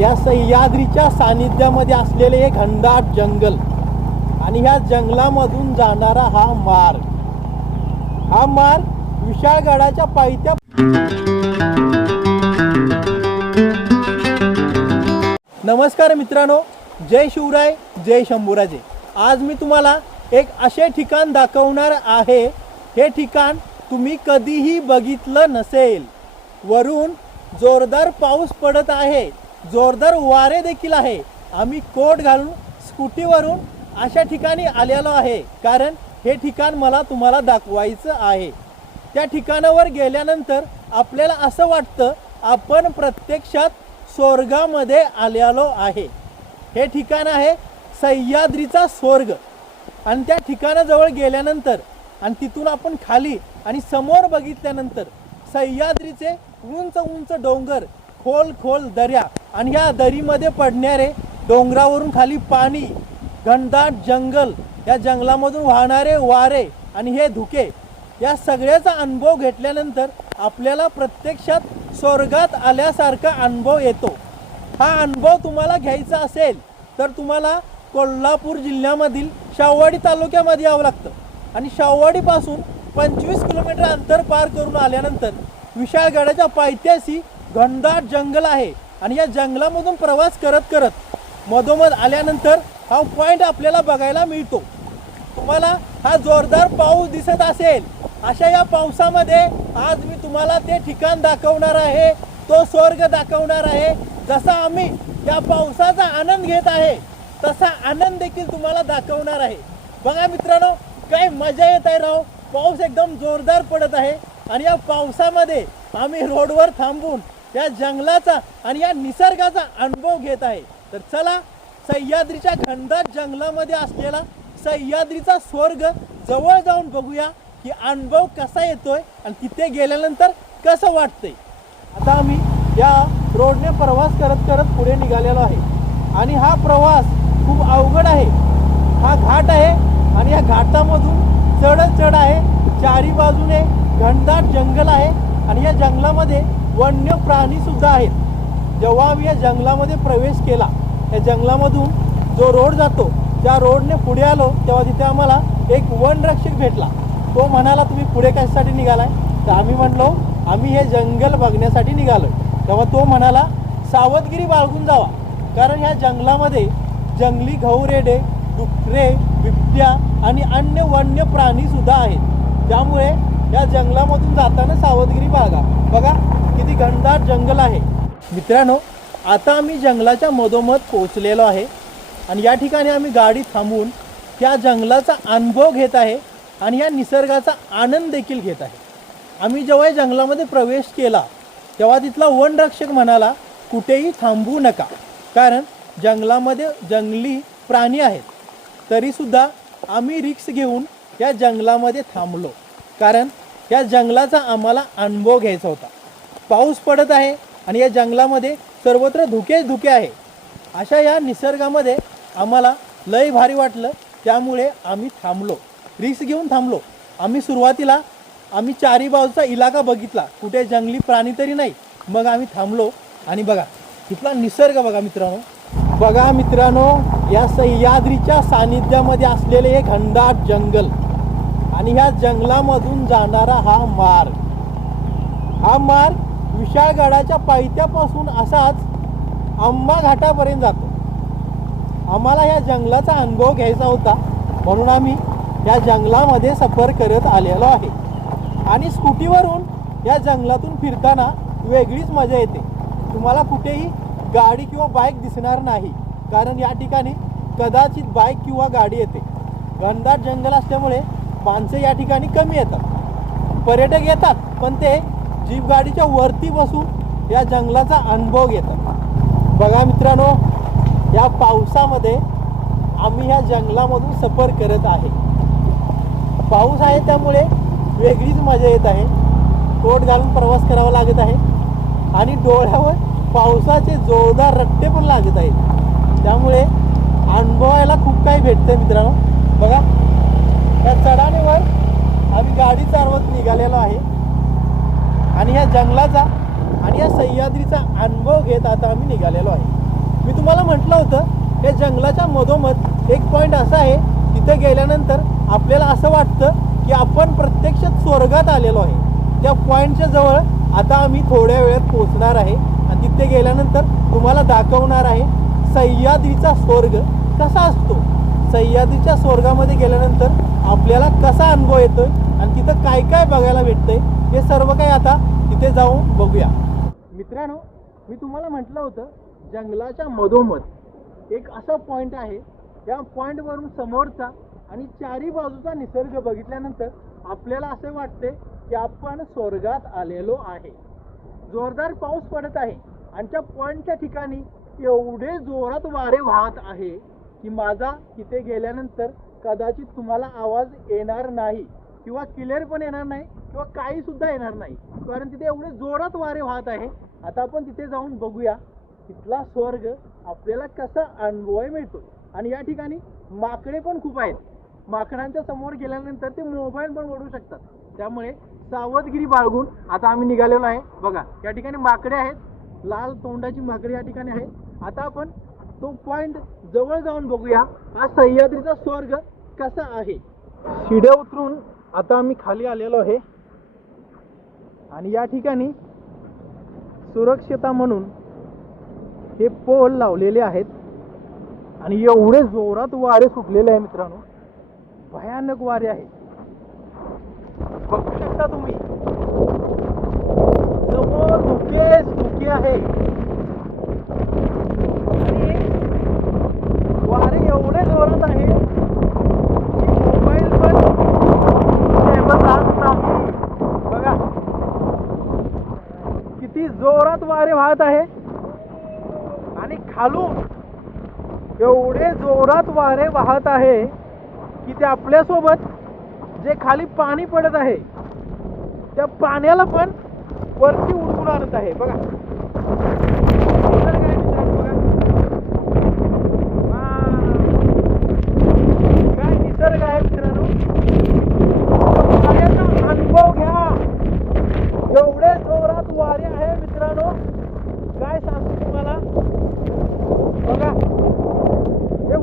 या सह्याद्रीच्या सानिध्यामध्ये असलेले हे घनदाट जंगल आणि ह्या जंगलामधून जाणारा हा मार्ग. हा मार्ग विशाळगडाच्या पायथ्या नमस्कार मित्रांनो जय शिवराय जय शंभूराजे. आज मी तुम्हाला एक असे ठिकाण दाखवणार आहे हे ठिकाण तुम्ही कधीही बघितलं नसेल. वरून जोरदार पाऊस पडत आहे. जोरदार वारे देखील आहे. आम्ही कोट घालून स्कूटीवरून अशा ठिकाणी आलेलो आहे. कारण हे ठिकाण मला तुम्हाला दाखवायचं आहे. त्या ठिकाणावर गेल्यानंतर आपल्याला असं वाटतं आपण प्रत्यक्षात स्वर्गामध्ये आलेलो आहे. हे ठिकाण आहे सह्याद्रीचा स्वर्ग. आणि त्या ठिकाणाजवळ गेल्यानंतर आणि तिथून आपण खाली आणि समोर बघितल्यानंतर सह्याद्रीचे उंच उंच डोंगर खोल खोल दर्या. आणि ह्या दरीमध्ये पडणारे डोंगरावरून खाली पाणी घनदाट जंगल या जंगलामधून वाहणारे वारे आणि हे धुके या सगळ्याचा अनुभव घेतल्यानंतर आपल्याला प्रत्यक्षात स्वर्गात आल्यासारखा अनुभव येतो. हा अनुभव तुम्हाला घ्यायचा असेल तर तुम्हाला कोल्हापूर जिल्ह्यामधील शाववाडी तालुक्यामध्ये यावं लागतं. आणि शाववाडीपासून पंचवीस किलोमीटर अंतर पार करून आल्यानंतर विशाळगडाच्या पायथ्याशी घनदाट जंगल आहे आणि या जंगलामधून प्रवास करत करत मधोमध आल्यानंतर हा पॉईंट आपल्याला बघायला मिळतो. तुम्हाला हा जोरदार पाऊस दिसत असेल अशा या पावसामध्ये आज मी तुम्हाला ते ठिकाण दाखवणार आहे तो स्वर्ग दाखवणार आहे. जसा आम्ही या पावसाचा आनंद घेत आहे तसा आनंद देखील तुम्हाला दाखवणार आहे. बघा मित्रांनो काय मजा येत आहे राव. पाऊस एकदम जोरदार पडत आहे आणि या पावसामध्ये आम्ही रोडवर थांबून या जंगलाचा आणि या निसर्गाचा अनुभव घेत आहे. तर चला सह्याद्रीच्या घनदाट जंगलामध्ये असलेला सह्याद्रीचा स्वर्ग जवळ जाऊन बघूया की अनुभव कसा येतोय आणि तिथे गेल्यानंतर कसं वाटतंय. आता आम्ही या रोडने प्रवास करत करत पुढे निघालेलो आहे. आणि हा प्रवास खूप अवघड आहे. हा घाट आहे आणि या घाटामधून चढ चढ आहे. चारी बाजूने घनदाट जंगल आहे आणि या जंगलामध्ये वन्य प्राणी सुद्धा आहेत. जेव्हा आम्ही या जंगलामध्ये प्रवेश केला या जंगलामधून जो रोड जातो त्या रोडने पुढे आलो तेव्हा तिथे आम्हाला एक वनरक्षक भेटला. तो म्हणाला तुम्ही पुढे कशासाठी निघालाय? तर आम्ही म्हणलो आम्ही हे जंगल बघण्यासाठी निघालो तेव्हा तो म्हणाला सावधगिरी बाळगून जावा. कारण ह्या जंगलामध्ये जंगली घौरेडे डुकरे बिबट्या आणि अन्य वन्य प्राणीसुद्धा आहेत. त्यामुळे या जंगलामधून जाताना सावधगिरी बाळगा. बघा किती घनदाट जंगल आहे. मित्रांनो आता आम्ही जंगलाच्या मधोमध पोहोचलेलो आहे आणि या ठिकाणी आम्ही गाडी थांबवून त्या जंगलाचा अनुभव घेत आहे आणि या निसर्गाचा आनंद देखील घेत आहे. आम्ही जेव्हा जंगलामध्ये प्रवेश केला तेव्हा तिथला वनरक्षक म्हणाला कुठेही थांबू नका कारण जंगलामध्ये जंगली प्राणी आहेत. तरीसुद्धा आम्ही रिक्स घेऊन या जंगलामध्ये थांबलो कारण या जंगलाचा आम्हाला अनुभव घ्यायचा होता. पाऊस पडत आहे आणि या जंगलामध्ये सर्वत्र धुकेच धुके आहे. अशा या निसर्गामध्ये आम्हाला लय भारी वाटलं. त्यामुळे आम्ही थांबलो. रिक्स घेऊन थांबलो. आम्ही सुरुवातीला आम्ही चारी बाजूचा इलाका बघितला. कुठे जंगली प्राणी तरी नाही. मग आम्ही थांबलो. आणि बघा तिथला निसर्ग बघा मित्रांनो. बघा मित्रांनो या सह्याद्रीच्या सानिध्यामध्ये असलेले हे घनदाट जंगल. आणि ह्या जंगलामधून जाणारा हा मार्ग. हा मार्ग विशाळगडाच्या पायथ्यापासून असाच आंबा घाटापर्यंत जातो. आम्हाला या जंगलाचा अनुभव घ्यायचा होता म्हणून आम्ही या जंगलामध्ये सफर करत आलेलो आहे. आणि स्कूटीवरून या जंगलातून फिरताना वेगळीच मजा येते. तुम्हाला कुठेही गाडी किंवा बाईक दिसणार नाही कारण या ठिकाणी कदाचित बाईक किंवा गाडी येते. घनदाट जंगल असल्यामुळे माणसं या ठिकाणी कमी येतात. पर्यटक येतात पण ते जीप गाडीच्या वरती बसून या जंगलाचा अनुभव घेतात. बघा मित्रांनो या पावसामध्ये आम्ही ह्या जंगलामधून सफर करत आहे. पाऊस आहे त्यामुळे वेगळीच मजा येत आहे. कोट घालून प्रवास करावा लागत आहे. आणि डोळ्यावर पावसाचे जोरदार रट्टे पण लागत आहेत. त्यामुळे अनुभवायला खूप काही भेटतं मित्रांनो. बघा या चढाणीवर आम्ही गाडी चालवत निघालेलो आहे. आणि या जंगलाचा आणि या सह्याद्रीचा अनुभव घेत आता आम्ही निघालेलो आहे. मी तुम्हाला म्हटलं होतं या जंगलाच्या मधोमध एक पॉईंट असा आहे तिथे गेल्यानंतर आपल्याला असं वाटतं की आपण प्रत्यक्ष स्वर्गात आलेलो आहे. त्या पॉईंटच्या जवळ आता आम्ही थोड्या वेळात पोचणार आहे आणि तिथे गेल्यानंतर तुम्हाला दाखवणार आहे सह्याद्रीचा स्वर्ग कसा असतो. सह्याद्रीच्या स्वर्गामध्ये गेल्यानंतर आपल्याला कसा अनुभव येतोय आणि तिथं काय काय बघायला भेटतंय हे सर्व काही आता तिथे जाऊन बघूया. मित्रांनो मी तुम्हाला म्हटलं होतं जंगलाच्या मधोमध एक असा पॉईंट आहे. या पॉईंटवरून समोरचा आणि चारी बाजूचा निसर्ग बघितल्यानंतर आपल्याला असे वाटते की आपण स्वर्गात आलेलो आहे. जोरदार पाऊस पडत आहे आणि त्या पॉईंटच्या ठिकाणी एवढे जोरात वारे वाहत आहे की माझा तिथे गेल्यानंतर कदाचित तुम्हाला आवाज येणार नाही. किंवा क्लिअर पण येणार नाही किंवा काही सुद्धा येणार नाही. कारण तिथे एवढे जोरात वारे वाहत आहे. आता आपण तिथे जाऊन बघूया तिथला स्वर्ग आपल्याला कसा अनुभवाय मिळतो. आणि या ठिकाणी माकडे पण खूप आहेत. माकडांच्या समोर गेल्यानंतर ते मोबाईल पण ओढू शकतात. त्यामुळे सावधगिरी बाळगून आता आम्ही निघालेलो आहे. बघा या ठिकाणी माकडे आहेत. लाल तोंडाची माकडे या ठिकाणी आहे आता आपण तो पॉइंट जवळ जाऊन बघूया. हा सह्याद्रीचा स्वर्ग कसा आहे. शिड्या उतरून आता आम्ही खाली आलेलो आहे. आणि या ठिकाणी सुरक्षता म्हणून हे पोल लावलेले आहेत. आणि एवढे जोरात वारे सुटलेले आहे मित्रांनो. भयानक वारे आहे बघू शकता तुम्ही. समोर धुकेच धुके आहे. आणि वारे एवढे जोरात आहे की मोबाईल पण स्टेबल राहत नाही बघा किती जोरात जात आहे? आणि खालून एवढे जोरात वारे वाहत आहे की ते आपल्यासोबत जे खाली पाणी पडत आहे त्या पाण्याला पण वरती उडवून आणत आहे. बघा निसर्ग आहे मित्रांनो बघा. हा. काय निसर्ग आहे मित्रांनो वाऱ्याचा अनुभव घ्या एवढे जोरात वारे आहे मित्रांनो काय सांगतो तुम्हाला बघा हे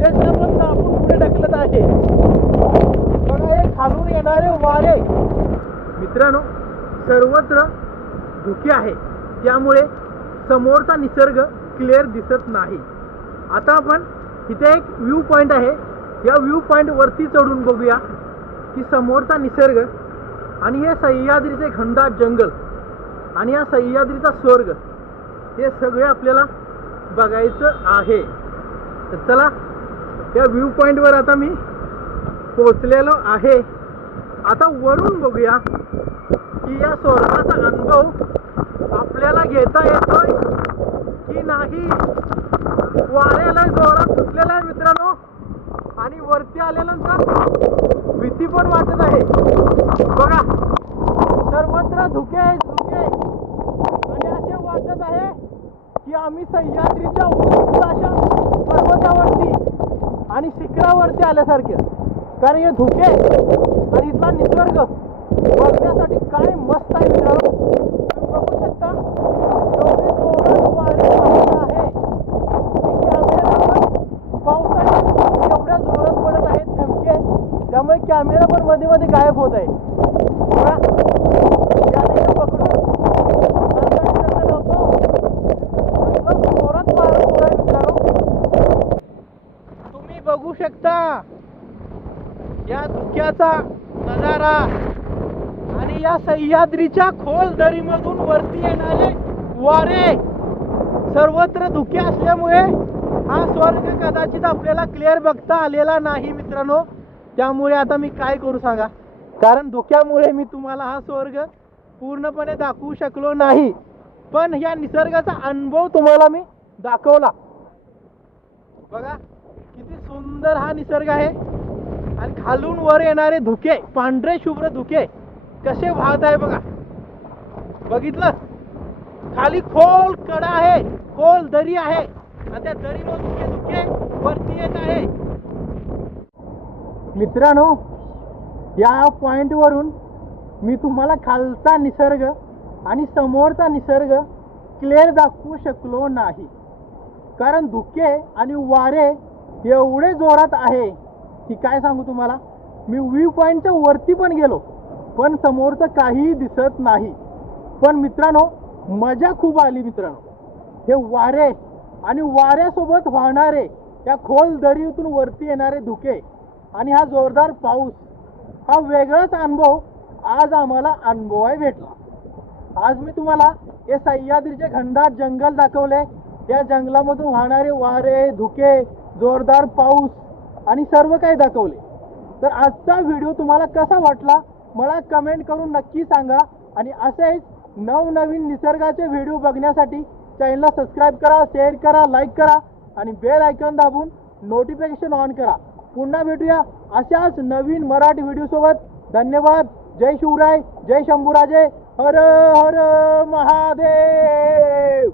वारे आपण पण पुढे ढकलत आहे. बघा हे खालून येणारे वारे मित्रांनो सर्वत्र धुके आहे. त्यामुळे समोरचा निसर्ग क्लिअर दिसत नाही. आता आपण इथे एक व्ह्यू पॉईंट आहे. या व्ह्यू पॉईंट वरती चढून बघूया की समोरचा निसर्ग आणि हे सह्याद्रीचे घनदाट जंगल आणि या सह्याद्रीचा स्वर्ग हे सगळे आपल्याला बघायचं आहे. तर चला त्या व्ह्यू पॉईंटवर आता मी पोचलेलो आहे. आता वरून बघूया की या स्वर्गाचा अनुभव आपल्याला घेता येतोय की नाही? वाऱ्याला जोरात सुटलेला आहे मित्रांनो. आणि वरती आल्यानंतर भीती पण वाटत आहे बघा सर्वत्र धुके आहे, धुके आणि असे वाटत आहे की आम्ही सह्याद्रीच्या उंच अशा पर्वतावरती आणि शिखरावरती आल्यासारखे कारण हे धुके आणि इथला निसर्ग बघण्यासाठी काय मस्त आहे मित्रांनो. तुम्ही बघू शकता एवढे जोरात आहे. कॅमेरा पण पावसाच्या एवढ्या जोरात पडत आहेत थमके त्यामुळे कॅमेरा पण मध्ये मध्ये गायब होत आहे बघा याने हे पकडून नंतर नंतर नको असलं जोरात वारा सुरू आहे मित्रांनो तुम्ही बघू शकता या धुक्याचा नजारा आणि या सह्याद्रीच्या खोल दरीमधून वरती येणारे वारे सर्वत्र धुके असल्यामुळे हा स्वर्ग कदाचित आपल्याला क्लिअर बघता आलेला नाही मित्रांनो. त्यामुळे आता मी काय करू सांगा? कारण धुक्यामुळे मी तुम्हाला हा स्वर्ग पूर्णपणे दाखवू शकलो नाही. पण या निसर्गाचा अनुभव तुम्हाला मी दाखवला. बघा किती सुंदर हा निसर्ग आहे. आणि खालून वर येणारे धुके पांढरे शुभ्र धुके कसे वाहत आहे बघा. बघितलं? खाली खोल कडा आहे खोल दरी आहे. आणि त्या दरीवर दुखे धुके वरती येत आहे. मित्रांनो या पॉइंट वरून मी तुम्हाला खालचा निसर्ग आणि समोरचा निसर्ग क्लिअर दाखवू शकलो नाही. कारण धुके आणि वारे एवढे जोरात आहे की काय सांगू तुम्हाला? मी व्ही पॉईंटच्या वरती पण गेलो. पण समोरचं काहीही दिसत नाही. पण मित्रांनो मजा खूप आली मित्रांनो. हे वारे आणि वाऱ्यासोबत वाहणारे या खोल दरीतून वरती येणारे धुके आणि हा जोरदार पाऊस हा वेगळाच अनुभव आज आम्हाला अनुभवाय भेटला. आज मी तुम्हाला हे सह्याद्रीचे घनदाट जंगल दाखवले. या जंगलामधून वाहणारे वारे धुके जोरदार पाऊस आणि सर्व काही दाखवले. तर आजचा व्हिडिओ तुम्हाला कसा वाटला? मला कमेंट करून नक्की सांगा. आणि असेच नवनवीन निसर्गाचे व्हिडिओ बघण्यासाठी चॅनलला सबस्क्राईब करा शेअर करा लाईक करा आणि बेल आयकॉन दाबून नोटिफिकेशन ऑन करा. पुन्हा भेटूया अशाच नवीन मराठी व्हिडिओसोबत धन्यवाद. जय शिवराय जय शंभूराजे. हर हर महादेव.